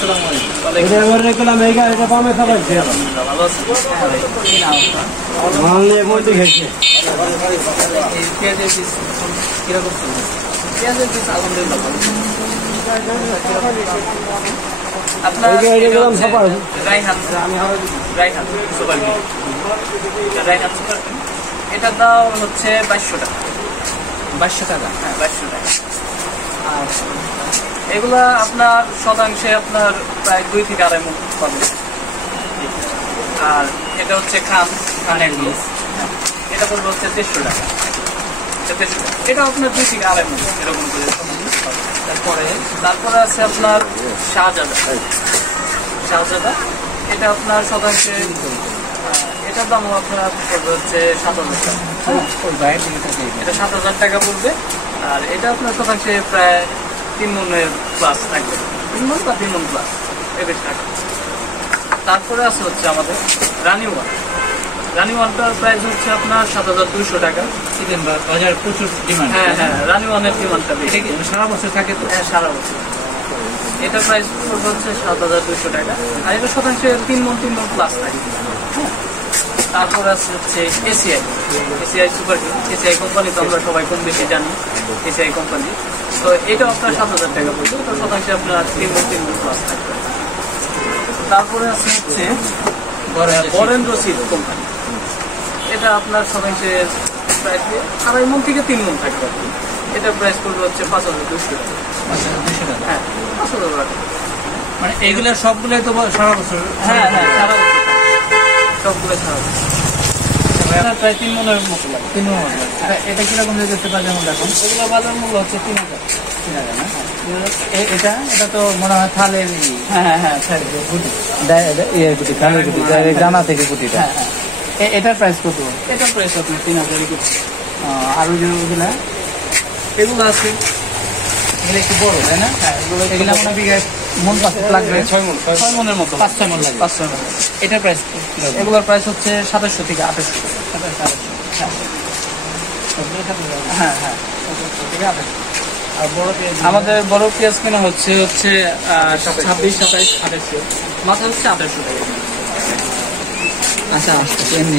আসসালামু আলাইকুম। এবার রেখলাম এই গাড়িটা পামে খাবার খেয়ে ভালো আছেন? মাল নিয়ে বইতে গেছে। এই পেঁয়াজের পিস কিরকম চলছে? পেঁয়াজের পিস আলহামদুলিল্লাহ ভালো। আপনার রাইহান সুপার এটার দাম হচ্ছে 2200 টাকা। 2200 টাকা? হ্যাঁ 2200 টাকা। আর এগুলা আপনার শতাংশে আপনার প্রায় 2 থেকে 2.5 মণ পাবে। আর এটা হচ্ছে খানের বীজ, এটা পড়বে হচ্ছে 150 টাকা। এটা আপনার 2 থেকে 2.5 মণ এরকম করে তারপরে আছে আপনার শাহজাদা। এটা আপনার শতাংশে এটার দামও আপনার পড়বে হচ্ছে 7000 টাকা। এটা 7000 টাকা পড়বে। আর এটা আপনার শতাংশে প্রায় 3 মণের প্লাস থাকবে, 3 মণ বা 3 মণ প্লাস এর বেশি থাকবে। তারপরে আছে হচ্ছে আমাদের রানি ওয়ানটার প্রাইস হচ্ছে আপনার 7200 টাকা। বাজার প্রচুর ডিমান্ড। হ্যাঁ হ্যাঁ, রানি ওয়ানের ডিমান্ডটা বেশি। সারা বছর থাকে তো? হ্যাঁ সারা বছর। এটা প্রাইস পড়বে হচ্ছে 7200 টাকা। আর এটা শতাংশে 3 মণ প্লাস থাকে। তারপর আছে হচ্ছে এসিআই সুপার এসিআই কোম্পানি, তো আমরা সবাই কম বেশি জানি এসিআই কোম্পানি। তো এটা আপনার 7000 টাকা পড়বে, তো শতাংশে আপনার 3 মণ প্লাস থাকবে। তারপরে আছে হচ্ছে বরেন্দ্র সিড কোম্পানি, এটা আপনার শতাংশে প্রায় 2.5 মণ থেকে 3 মণ থাকবে। এটা প্রাইস পড়বে হচ্ছে 5200 টাকা। 5200 টাকা? হ্যাঁ 5000 টাকা। মানে এইগুলো সবগুলোই তো সারা বছর? হ্যাঁ হ্যাঁ সারা বছর সবগুলো সারা বছর। প্রায় 3 মণের মতো লাগে। 3 মণ? এটা কিরকম যেতে বাজার মূল্য এখন? এগুলো বাজার মূল্য হচ্ছে 3000 না? এটা তো মনে হয় থালের। হ্যাঁ হ্যাঁ হ্যাঁ গুটি, থালের গুটি, জানা থেকে গুটিটা। হ্যাঁ হ্যাঁ। এটার প্রাইস কত? এটার প্রাইস আপনার 3000 করছে। আর ওই যে ওগুলা এগুলো আছে, এগুলো একটু বড়, তাই না? হ্যাঁ এগুলো মনে বিঘায় মন লাগবে 6 মণের মতো, 5-6 মণ লাগবে। 5-6 মণ। এটার প্রাইস? এগুলোর প্রাইস হচ্ছে 2700 থেকে 2800 টাকা। হ্যাঁ হ্যাঁ 2700 থেকে 2800। আর বড় পেঁয়াজ? আমাদের বড় পেঁয়াজ কেনা হচ্ছে 26, 27, 2800, মাথা হচ্ছে 2800 টাকা। আচ্ছা, এমনি